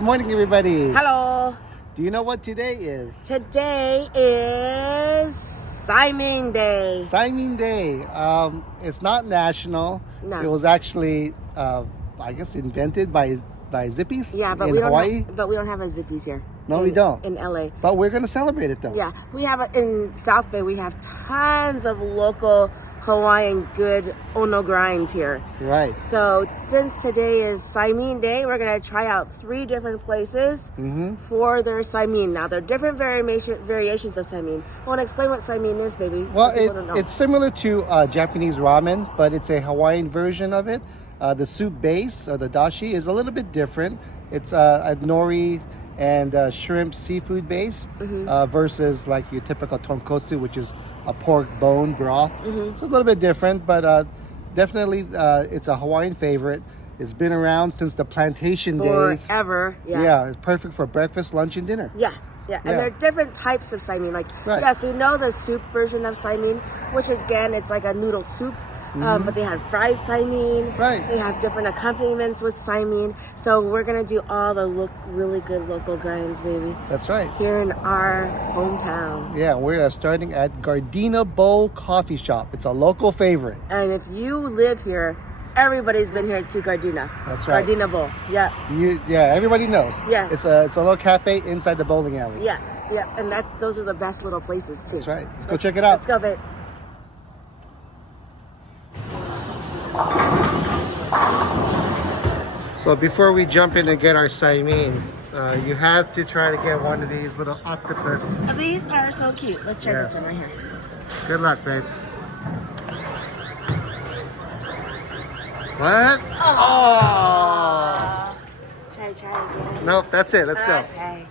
Good morning, everybody. Hello. Do you know what today is? Today is Saimin Day. Saimin Day. It's not national. No. It was actually, I guess, invented by Zippies in Hawaii. But we don't have a Zippies here. No, we don't. In LA. But we're going to celebrate it, though. Yeah, we have in South Bay. We have tons of local Hawaiian good ono grinds here. Right. So since today is Saimin Day, we're gonna try out 3 different places for their Saimin. Now, there are different variations of Saimin. I want to explain what Saimin is, baby. Well, it's similar to Japanese ramen, but it's a Hawaiian version of it. The soup base, or the dashi, is a little bit different. It's a nori and shrimp seafood based versus like your typical tonkotsu, which is a pork bone broth. So it's a little bit different, but definitely it's a Hawaiian favorite. It's been around since the plantation days. Forever. Yeah, it's perfect for breakfast, lunch, and dinner. Yeah. And there are different types of Saimin. Like, yes, we know the soup version of Saimin, which is, again, it's like a noodle soup. But they have fried Saimin. Right. They have different accompaniments with Saimin. So we're going to do all the really good local grinds, baby. That's right. Here in our hometown. Yeah, we are starting at Gardena Bowl Coffee Shop. It's a local favorite. And if you live here, everybody's been here to Gardena. That's right. Gardena Bowl. Yeah. Everybody knows. Yeah. It's a little cafe inside the bowling alley. Yeah. And those are the best little places, too. That's right. Let's go check it out. Let's go, babe. So before we jump in and get our Saimin, you have to try to get one of these little octopus. These are so cute. Let's try this one right here. Good luck, babe. What? Oh! Try again. Nope, that's it. Let's go. Okay.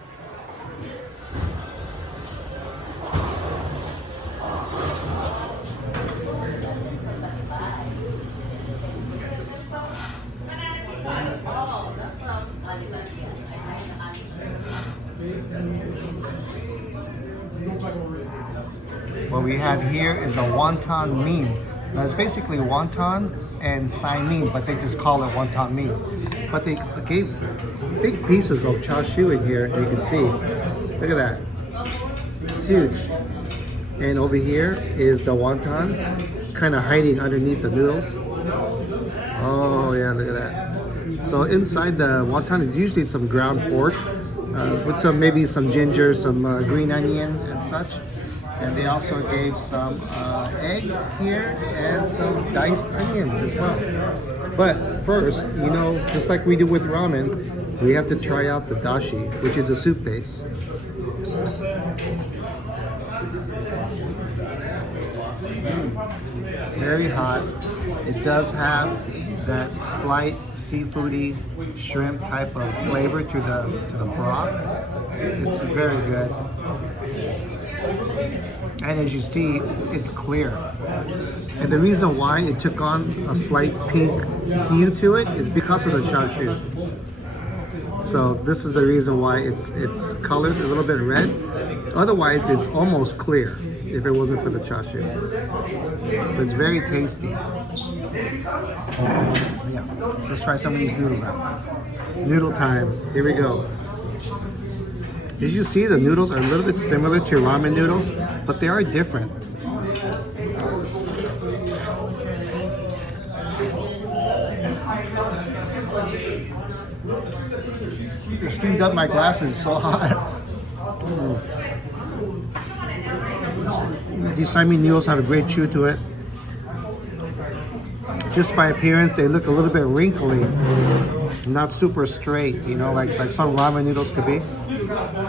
What we have here is a wonton mean. Now it's basically wonton and Saimin, but they just call it wonton mean. But they gave big pieces of chashu in here, you can see. Look at that. It's huge. And over here is the wonton, kind of hiding underneath the noodles. Oh yeah, look at that. So inside the wonton is usually some ground pork with maybe some ginger, some green onion and such. And they also gave some egg here and some diced onions as well. But first, just like we do with ramen, we have to try out the dashi, which is a soup base. Very hot. It does have that slight seafoody shrimp type of flavor to the broth. It's very good. And as you see, it's clear. And the reason why it took on a slight pink hue to it is because of the chashu. So this is the reason why it's colored a little bit red. Otherwise, it's almost clear if it wasn't for the chashu. But it's very tasty. Yeah, let's try some of these noodles out. Noodle time. Here we go. Did you see the noodles are a little bit similar to ramen noodles, but they are different. They steamed up my glasses, so hot. These Saimin noodles have a great chew to it. Just by appearance, they look a little bit wrinkly, not super straight, like some ramen noodles could be.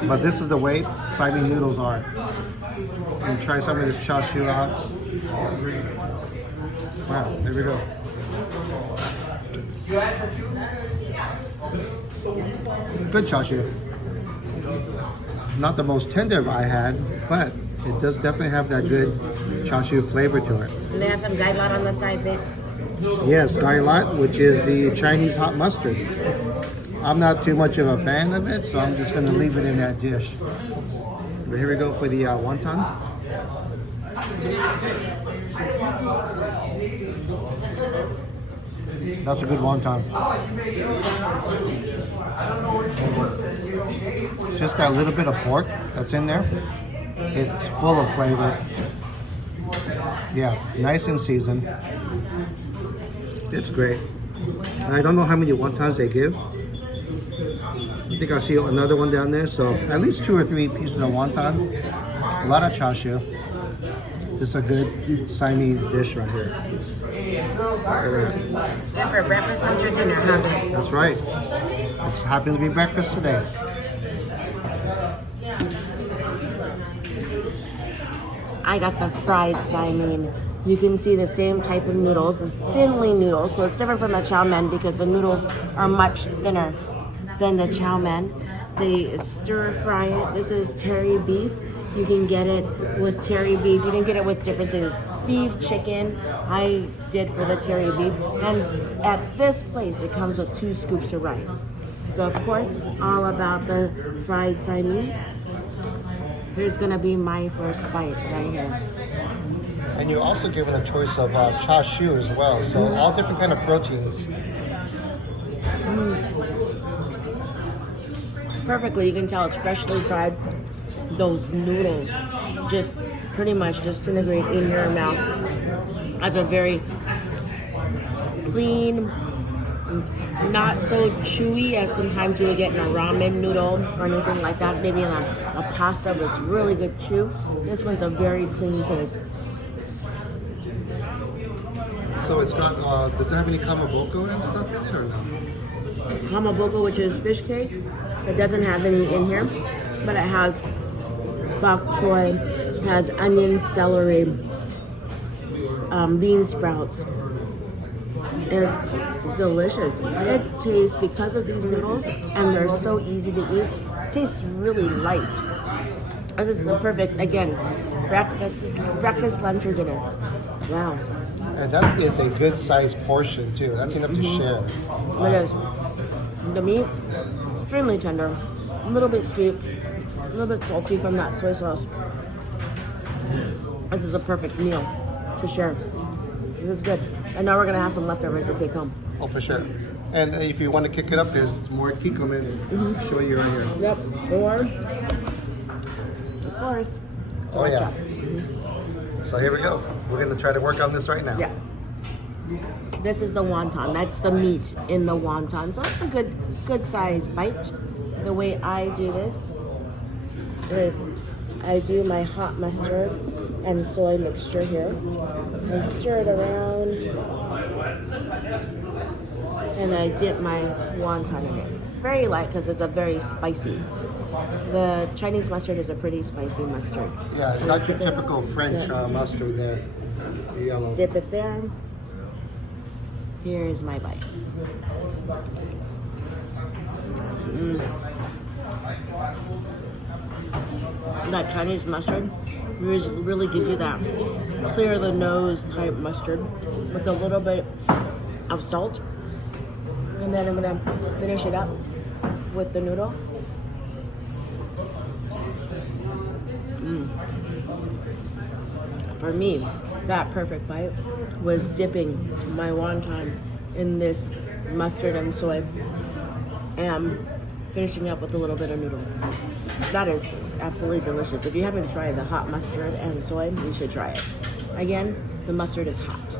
But this is the way Saimin noodles are. And try some of this chashu out. Wow, there we go. Good chashu. Not the most tender I had, but it does definitely have that good chashu flavor to it. And they have some gai lat on the side, babe. Yes, gai lat, which is the Chinese hot mustard. I'm not too much of a fan of it, so I'm just going to leave it in that dish. But here we go for the wonton. That's a good wonton. Just that little bit of pork that's in there. It's full of flavor. Yeah, nice and seasoned. It's great. I don't know how many wontons they give. I think I see another one down there. So at least 2 or 3 pieces of wonton. A lot of chashu. This is a good Saimin dish right here. Good for breakfast, lunch, or dinner, huh, babe? That's right. It happens to be breakfast today. I got the fried Saimin. You can see the same type of noodles, thinly noodles, so it's different from the chow mein because the noodles are much thinner than the chow mein. They stir fry it. This is Teri beef. You can get it with Teri beef. You can get it with different things. Beef, chicken. I did for the Teri beef. And at this place, it comes with 2 scoops of rice. So of course, it's all about the fried Saimin. Here's gonna be my first bite right here. And you're also given a choice of chashu as well. So all different kind of proteins. Perfectly, you can tell it's freshly fried. Those noodles just pretty much disintegrate in your mouth as a very clean, not so chewy as sometimes you would get in a ramen noodle or anything like that. Maybe in a pasta with really good chew. This one's a very clean taste. So it's got, does it have any kamaboko and stuff in it or no? Kamaboko, which is fish cake, it doesn't have any in here, but it has bok choy, has onion, celery, bean sprouts. It's delicious. It tastes, because of these noodles, and they're so easy to eat, it tastes really light. This is the perfect, again, breakfast, lunch, or dinner. Wow. And that is a good sized portion too. That's enough to share. It is. The meat, extremely tender, a little bit sweet, a little bit salty from that soy sauce. This is a perfect meal to share. This is good. And now we're gonna have some leftovers to take home. Oh, for sure. And if you want to kick it up, there's more kikomen. Show you right here. Yep. Or, of course. Oh yeah. So here we go. We're gonna try to work on this right now. Yeah. This is the wonton. That's the meat in the wonton. So it's a good size bite. The way I do this is I do my hot mustard and soy mixture here. I stir it around and I dip my wonton in it. Very light because it's a very spicy. The Chinese mustard is a pretty spicy mustard. Yeah, it's not your typical French mustard there. The yellow. Dip it there. Here is my bite. That Chinese mustard really gives you that clear the nose type mustard with a little bit of salt. And then I'm gonna finish it up with the noodle. For me, that perfect bite was dipping my wonton in this mustard and soy and finishing up with a little bit of noodle. That is absolutely delicious. If you haven't tried the hot mustard and soy, you should try it. Again, the mustard is hot.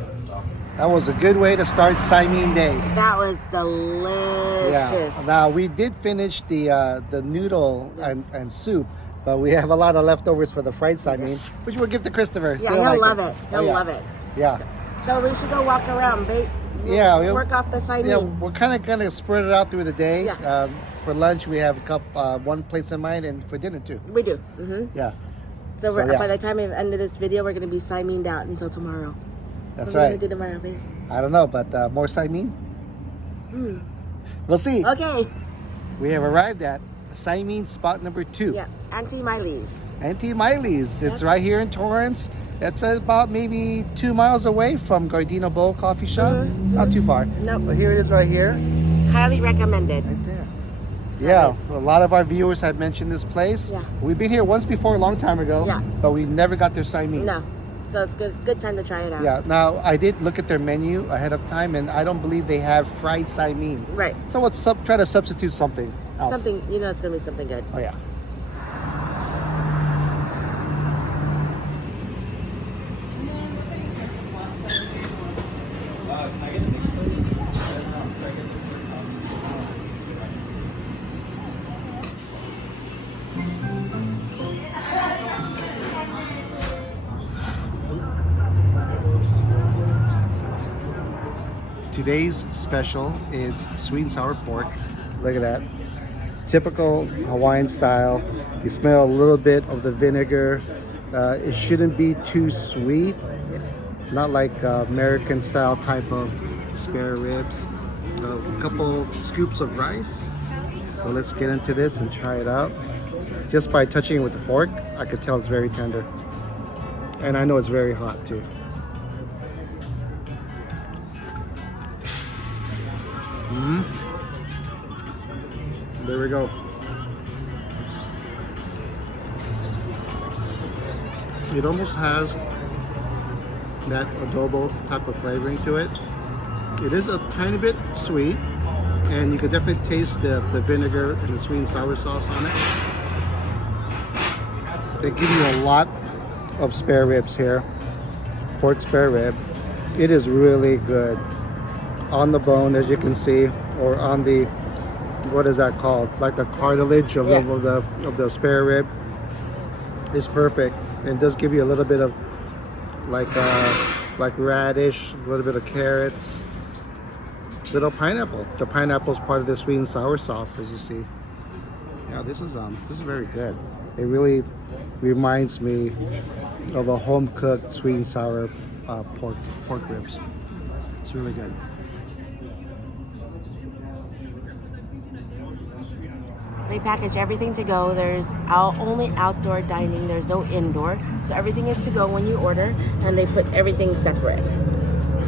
That was a good way to start Saimin Day. That was delicious. Yeah. Now we did finish the noodle and soup, but we have a lot of leftovers for the fried Saimin, which we'll give to Christopher. Yeah, he'll love it. He'll love it. Yeah. So we should go walk around, babe. Yeah. Work off the Saimin. Yeah, we're kind of gonna spread it out through the day. Yeah. For lunch, we have one place in mind, and for dinner too. We do. Yeah. So, by the time we end of this video, we're gonna be Saimined out until tomorrow. That's what right. What are we gonna do tomorrow, babe? I don't know, but more Saimin. We'll see. Okay. We have arrived at Saimin spot number 2. Yeah, Auntie Maile's. Auntie Maile's. It's right here in Torrance. It's about maybe 2 miles away from Gardena Bowl Coffee Shop. It's not too far. Nope. But here it is right here. Highly recommended. Right there. Yeah, a lot of our viewers have mentioned this place. Yeah. We've been here once before a long time ago. Yeah. But we never got their Saimin. No. So it's good time to try it out. Yeah. Now I did look at their menu ahead of time, and I don't believe they have fried Saimin. Right. So let's try to substitute something else. Something, you know, it's gonna be something good. Oh yeah. Today's special is sweet and sour pork. Look at that. Typical Hawaiian style. You smell a little bit of the vinegar. It shouldn't be too sweet. Not like American style type of spare ribs. A couple scoops of rice. So let's get into this and try it out. Just by touching it with the fork, I could tell it's very tender. And I know it's very hot too. There we go. It almost has that adobo type of flavoring to it. It is a tiny bit sweet, and you can definitely taste the vinegar and the sweet and sour sauce on it. They give you a lot of spare ribs here. Pork spare rib. It is really good. On the bone, as you can see, or on the, what is that called? Like the cartilage of, of the spare rib. It's perfect. It does give you a little bit of like radish, a little bit of carrots, little pineapple. The pineapple is part of the sweet and sour sauce, as you see. Yeah, this is very good. It really reminds me of a home cooked sweet and sour pork ribs. It's really good. They package everything to go. There's only outdoor dining. There's no indoor. So everything is to go when you order, and they put everything separate.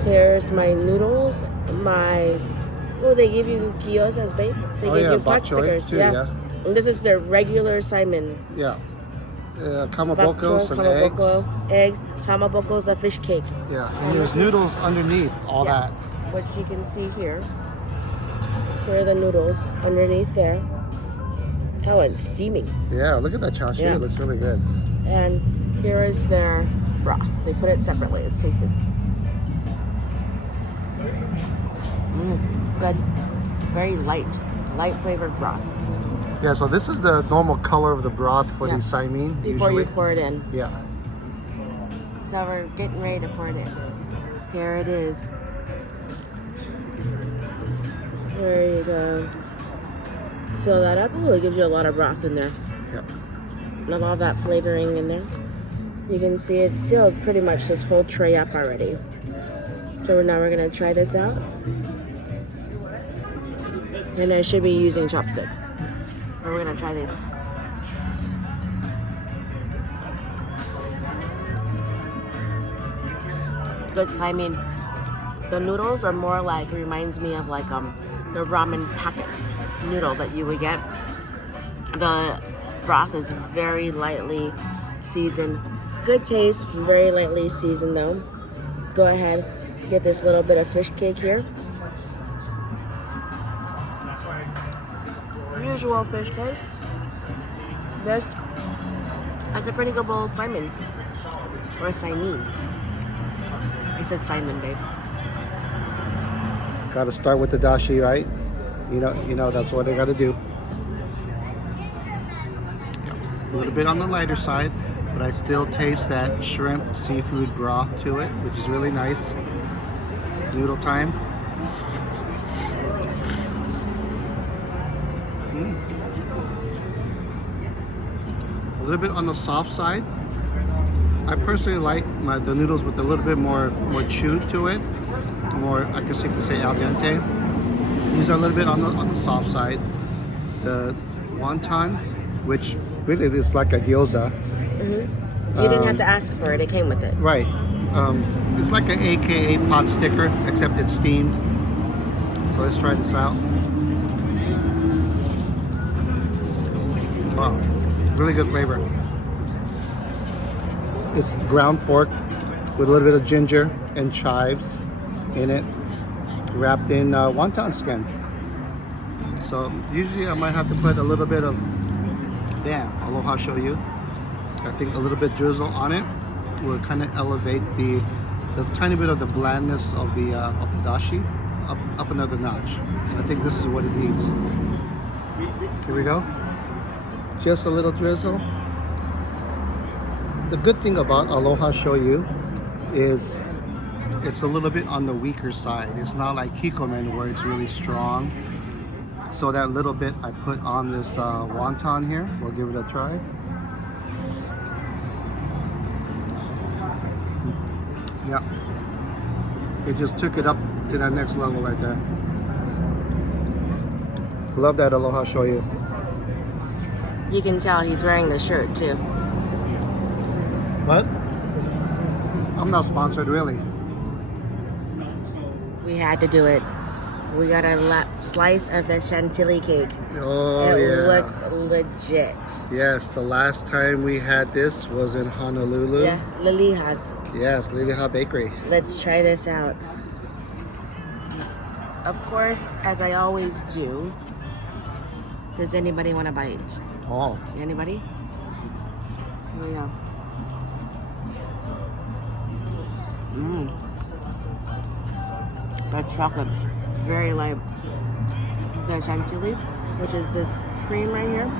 Here's my noodles. They give you gyozas, babe. They give you pot stickers. Too, yeah. And this is their regular Saimin. Yeah. Kamaboko, some eggs. Kamaboko is a fish cake. Yeah, and there's noodles underneath all that. Which you can see here. Here are the noodles underneath there. Oh, it's steaming. Yeah, look at that chashu. Yeah. It looks really good. And here is their broth. They put it separately. Let's taste this. Good. Very light flavored broth. Yeah, so this is the normal color of the broth for the Saimin. Before you pour it in. Yeah. So we're getting ready to pour it in. Here it is. There you go. Fill that up. Oh, it gives you a lot of broth in there. Yep. And a lot of that flavoring in there. You can see it filled pretty much this whole tray up already. So now we're gonna try this out. And I should be using chopsticks. And we're gonna try this. Good Saimin. The noodles are more like, reminds me of like the ramen packet noodle that you would get. The broth is very lightly seasoned. Good taste, very lightly seasoned though. Go ahead, get this little bit of fish cake here. Usual fish cake. This is a pretty good bowl of Saimin. Or Saimin. I said Simon, babe. Got to start with the dashi, right? You know that's what I got to do. A little bit on the lighter side, but I still taste that shrimp seafood broth to it, which is really nice. Noodle time. A little bit on the soft side. I personally like the noodles with a little bit more chew to it. More, I guess you could say al dente. These are a little bit on the soft side. The wonton, which really is like a gyoza. Mm-hmm. You didn't have to ask for it; it came with it. Right. It's like an AKA pot sticker, except it's steamed. So let's try this out. Wow, really good flavor. It's ground pork with a little bit of ginger and chives in it, wrapped in wonton skin. So usually I might have to put a little bit of, aloha show you. I think a little bit drizzle on it will kind of elevate the tiny bit of the blandness of the dashi up another notch. So I think this is what it needs. Here we go. Just a little drizzle. The good thing about aloha shoyu is it's a little bit on the weaker side. It's not like kikomen where it's really strong. So that little bit I put on this wonton here. We'll give it a try. Yeah, it just took it up to that next level right there. Love that aloha shoyu. You can tell he's wearing the shirt too. What? I'm not sponsored really. We had to do it. We got a slice of the Chantilly cake. Oh, it looks legit. Yes, the last time we had this was in Honolulu. Yeah, Liliha's. Yes, Liliha Bakery. Let's try this out. Of course, as I always do, does anybody want to bite? Oh. Anybody? Here we go. That chocolate, very light. The Chantilly, which is this cream right here,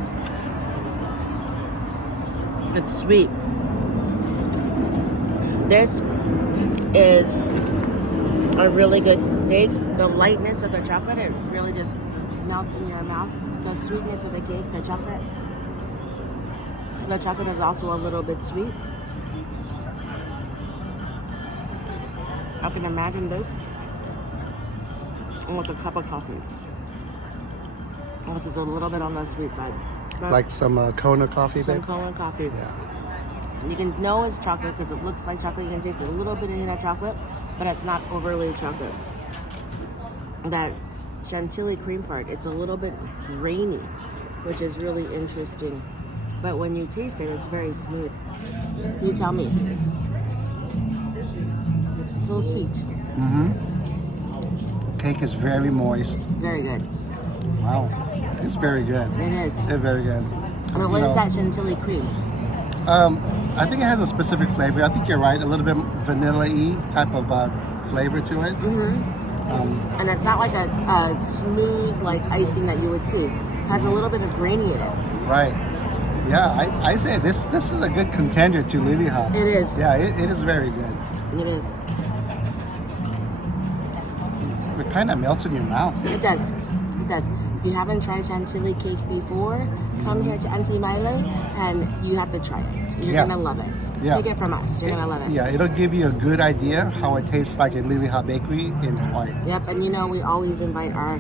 it's sweet. This is a really good cake. The lightness of the chocolate, it really just melts in your mouth. The sweetness of the cake, the chocolate is also a little bit sweet. I can imagine this with a cup of coffee. This is a little bit on the sweet side. But Like some Kona coffee, some babe? Kona coffee. Yeah. You can know it's chocolate because it looks like chocolate. You can taste a little bit of chocolate, but it's not overly chocolate. That Chantilly cream part, it's a little bit grainy, which is really interesting. But when you taste it, it's very smooth. You tell me. It's a little sweet. Cake is very moist. Very good. Wow. It's very good. It is. It's very good. But what is that Chantilly cream? I think it has a specific flavor. I think you're right. A little bit vanilla-y type of flavor to it. And it's not like a smooth like icing that you would see. It has a little bit of grainy in it. Right. Yeah, I say this is a good contender to Liliha. It is. Yeah, it is very good. It is. It kind of melts in your mouth. It does. It does. If you haven't tried Chantilly cake before, come here to Auntie Maile and you have to try it. You're Yeah. gonna love it. Yeah. Take it from us. You're gonna love it. Yeah, it'll give you a good idea how it tastes like in Liliha Bakery in Hawaii. Yep, and you know we always invite our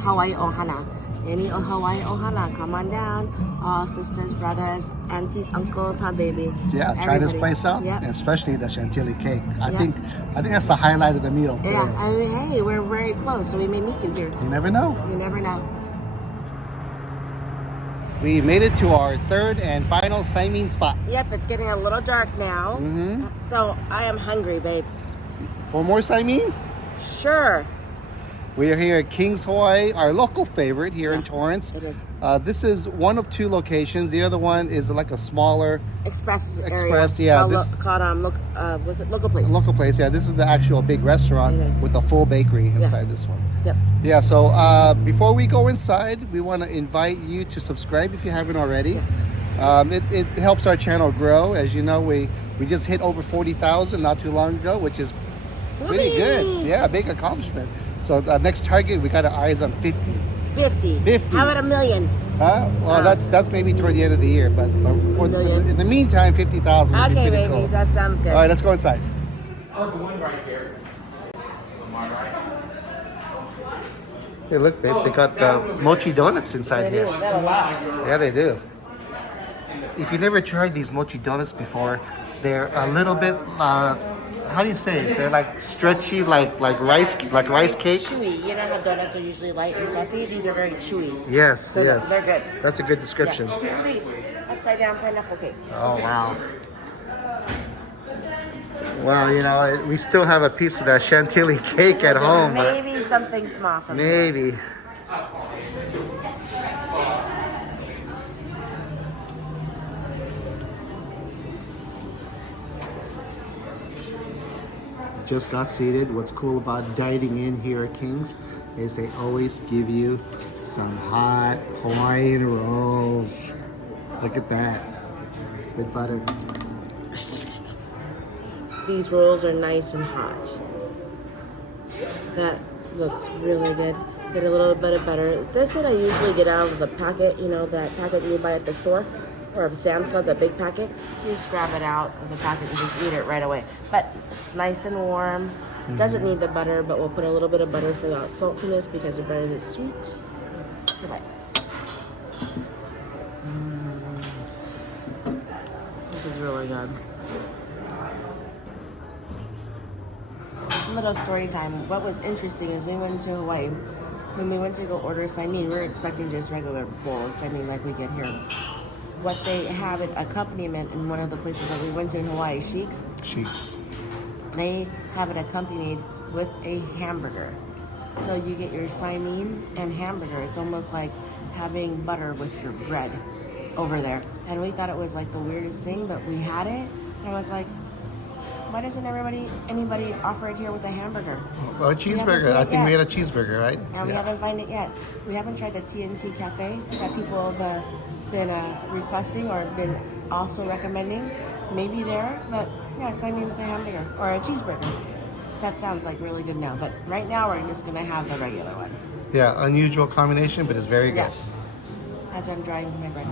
Hawaii Ohana. Any Hawaii Ohana, come on down. All sisters, brothers, aunties, uncles, huh, baby? Yeah, try this Everybody. place out, Yep. especially the Chantilly cake. I Yep. think that's the highlight of the meal. Today. Yeah, I mean, hey, we're very close, so we may meet you here. You never know. You never know. We made it to our third and final Saimin spot. Yep, it's getting a little dark now. So I am hungry, babe. For more Saimin, Sure. we are here at King's Hawaii, our local favorite here in Torrance. It is. This is one of two locations. The other one is like a smaller Express area. Express, yeah, Called, this- was it Local Place? local place. Yeah, this is the actual big restaurant It is. with a full bakery inside this one. Yep. Yeah, so before we go inside, we want to invite you to subscribe if you haven't already. Yes. It helps our channel grow. As you know, we just hit over 40,000 not too long ago, which is pretty good. Yeah, big accomplishment. So the next target, we got our eyes on 50. 50. 50. How about a million? Well, that's maybe toward the end of the year, but Million. in the meantime, 50,000 would be Okay, pretty baby, cool. that sounds good. All right, let's go inside. Oh, the one right here. Hey, look, babe, they got mochi donuts inside here. Yeah, they do. If you never tried these mochi donuts before, they're a little bit, how do you say it? They're like stretchy, like rice cake. Chewy. You know how donuts are usually light and fluffy? These are very chewy. Yes, Donuts, yes. they're good. That's a good description. Yeah. Please, upside down pineapple cake. Oh, wow. Well, you know, we still have a piece of that Chantilly cake at home. But Maybe something small from here. maybe. Just got seated. What's cool about dining in here at King's is they always give you some hot Hawaiian rolls. Look at that. With butter. These rolls are nice and hot. That looks really good. Get a little bit of butter. This one I usually get out of the packet, you know, that packet you buy at the store. Or a Sam's Club, that big packet. You just grab it out of the packet and just eat it right away. But it's nice and warm. It doesn't need the butter, but we'll put a little bit of butter for that saltiness because the butter is sweet. Goodbye. This is really good. Little story time. What was interesting is we went to Hawaii. When we went to go order saimin, we were expecting just regular bowl of saimin like we get here. What they have an accompaniment in one of the places that we went to in Hawaii, Sheiks. They have it accompanied with a hamburger. So you get your saimin and hamburger. It's almost like having butter with your bread over there. And we thought it was like the weirdest thing, but we had it. And I was like, why doesn't anybody offer it here with a hamburger? Well, a cheeseburger. I think we had a cheeseburger, right? And we haven't found it yet. We haven't tried the TNT Cafe that people have been requesting or been also recommending. Maybe there, but yeah, saimin with a hamburger or a cheeseburger. That sounds like really good now. But right now we're just gonna have the regular one. Yeah, unusual combination, but it's very good. Yes. As I'm drying my bread.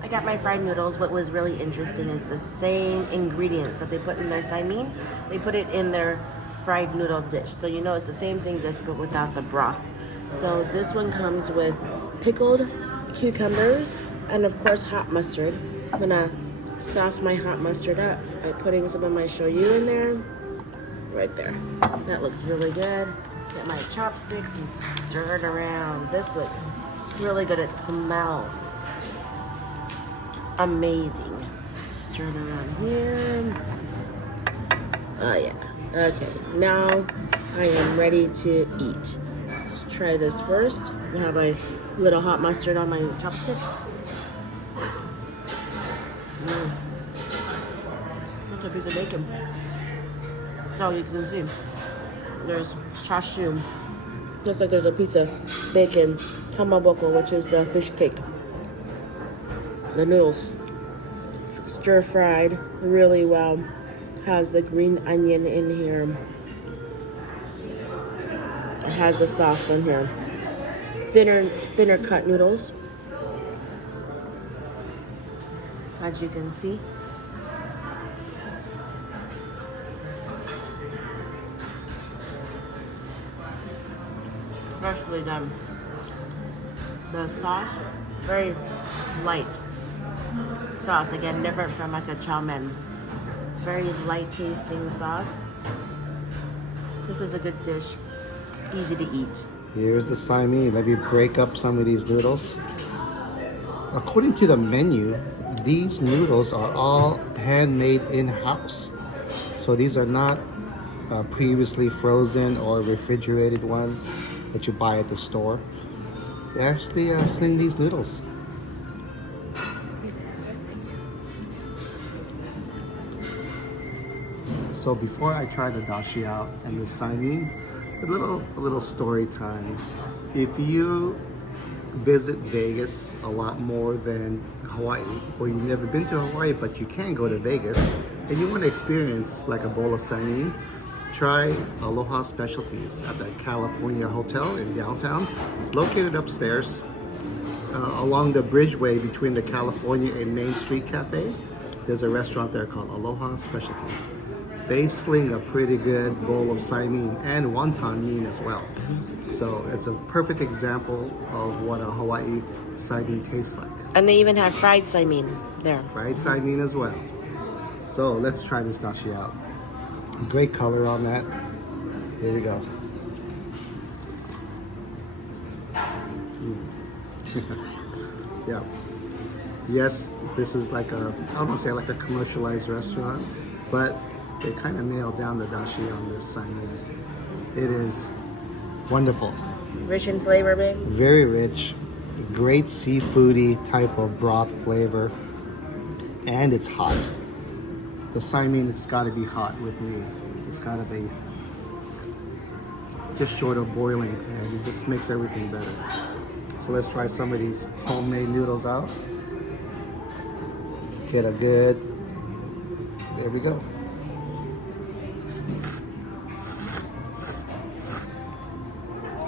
I got my fried noodles. What was really interesting is the same ingredients that they put in their saimin, they put it in their fried noodle dish. So you know it's the same thing, just but without the broth. So this one comes with pickled cucumbers and of course hot mustard. I'm gonna sauce my hot mustard up by putting some of my shoyu in there. Right there. That looks really good. Get my chopsticks and stir it around. This looks really good. It smells amazing. Stir it around here. Oh yeah. Okay, now I am ready to eat. Let's try this first. I have a little hot mustard on my chopsticks. That's a piece of bacon. So you can see there's chashu, just like there's a piece of bacon, kamaboko, which is the fish cake. The noodles, stir fried really well. Has the green onion in here. It has the sauce in here. Thinner cut noodles, as you can see. Freshly done. The sauce, very light sauce. Again, different from like a chow mein. Very light tasting sauce. This is a good dish. Easy to eat. Here's the saimin. Let me break up some of these noodles. According to the menu, these noodles are all handmade in-house. So these are not previously frozen or refrigerated ones that you buy at the store. They actually sling these noodles. So before I try the dashi out and the saimin, a little story time. If you visit Vegas a lot more than Hawaii, or you've never been to Hawaii but you can go to Vegas, and you want to experience like a bowl of saimin, try Aloha Specialties at the California Hotel in downtown, located upstairs along the bridgeway between the California and Main Street Cafe. There's a restaurant there called Aloha Specialties. They sling a pretty good bowl of saimin and wonton mein as well. So it's a perfect example of what a Hawaii saimin tastes like. And they even have fried saimin there. Fried saimin as well. So let's try this dashi out. Great color on that. Here we go. Yeah. Yes, this is like a, I don't want to say like a commercialized restaurant, but they kind of nailed down the dashi on this Saimin. It is wonderful. Rich in flavor, babe. Very rich, great seafoody type of broth flavor, and it's hot. The Saimin, it's got to be hot with me. It's got to be just short of boiling, and it just makes everything better. So let's try some of these homemade noodles out. Get a good, there we go.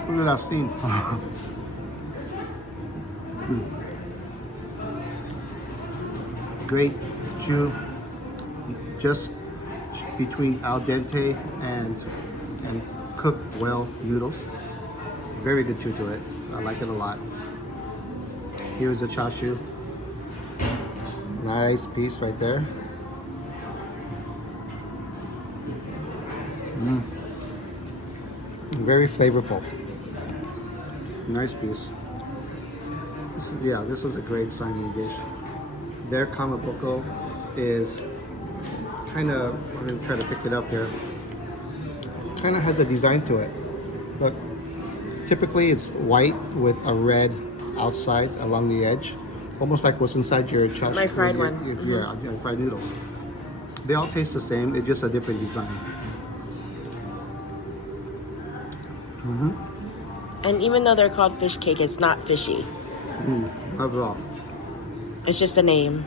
Look at that steam. Great chew, just between al dente and cooked well noodles. Very good chew to it. I like it a lot. Here's the chashu. Nice piece right there. Very flavorful. Nice piece. This is a great Saimin dish. Their kamaboko is kind of, I'm going to try to pick it up here, kind of has a design to it. Look, typically it's white with a red outside along the edge, almost like what's inside your chashu. My fried one. Yeah, fried noodles. They all taste the same, it's just a different design. And even though they're called fish cake, it's not fishy. Not at all. It's just a name.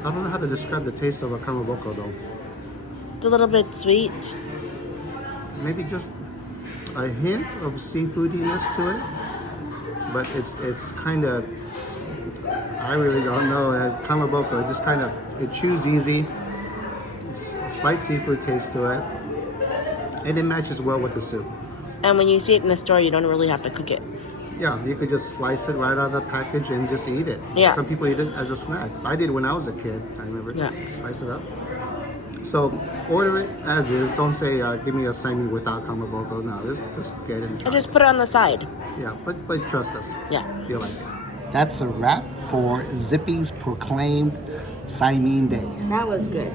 I don't know how to describe the taste of a kamaboko though. It's a little bit sweet. Maybe just a hint of seafoodiness to it, but it's kind of, I really don't know. Kamaboko just kind of, it chews easy, slight seafood taste to it, and it matches well with the soup. And when you see it in the store, you don't really have to cook it. Yeah, you could just slice it right out of the package and just eat it. Yeah. Some people eat it as a snack. I did when I was a kid, I remember. Yeah. Slice it up. So order it as is. Don't say, give me a Saimin without kamaboko. No, just get it. And just put it on the side. Yeah, but trust us. Yeah. Feel like it. That's a wrap for Zippy's proclaimed Saimin Day. That was good.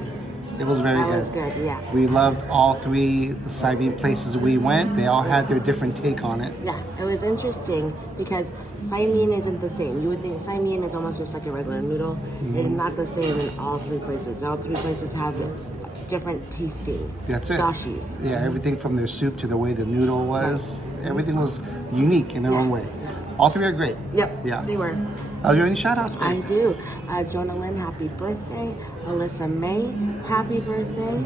It was very good. That was good, yeah. We loved all three Saimin places we went. They all had their different take on it. Yeah, it was interesting because Saimin isn't the same. You would think Saimin is almost just like a regular noodle. It's not the same in all three places. All three places have different tasting That's it. dashis. Yeah, everything from their soup to the way the noodle was. Everything was unique in their own way. All three are great. Yep, Yeah. they were. Are there any shout outs? I do. Jonah Lynn, happy birthday. Alyssa May, happy birthday.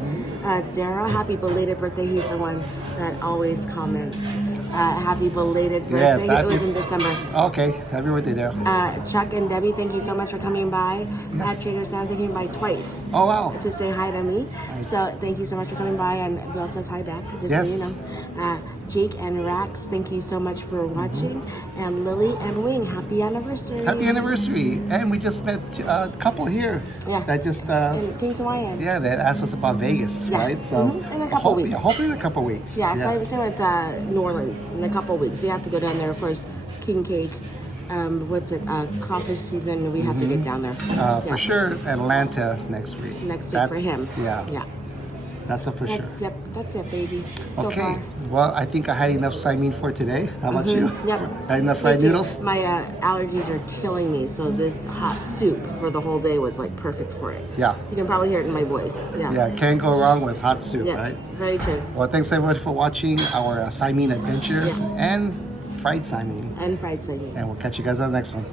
Daryl, happy belated birthday. He's the one that always comments. Happy belated birthday. Yes, it was in December. Okay, happy birthday, Daryl. Chuck and Debbie, thank you so much for coming by. Yes. Trader Sam, thank you by twice. Oh, wow. To say hi to me. Nice. So thank you so much for coming by, and Bill says hi back, just Yes. so you know. Jake and Rax, thank you so much for watching. And Lily and Wing, happy anniversary. Happy anniversary. And we just met a couple here. Yeah. That just, In King's Hawaiian. yeah, that asked us about Vegas, Yeah. right? So In a couple weeks. hopefully in a couple weeks. Yeah, so I was saying with New Orleans in a couple weeks. We have to go down there, of course, King Cake. Crawfish season. We have to get down there. For sure, Atlanta next week. Next week for him. Yeah. Yeah. That's a for sure. That's it, baby. So Okay. far. Well, I think I had enough Saimin for today. How about you? Yep. Had enough Me fried too. noodles? My allergies are killing me, so this hot soup for the whole day was like perfect for it. Yeah. You can probably hear it in my voice. Yeah. Yeah, can't go wrong with hot soup, Yeah, right? very true. Well, thanks everybody for watching our Saimin adventure Yeah. and fried Saimin. And fried Saimin. And we'll catch you guys on the next one.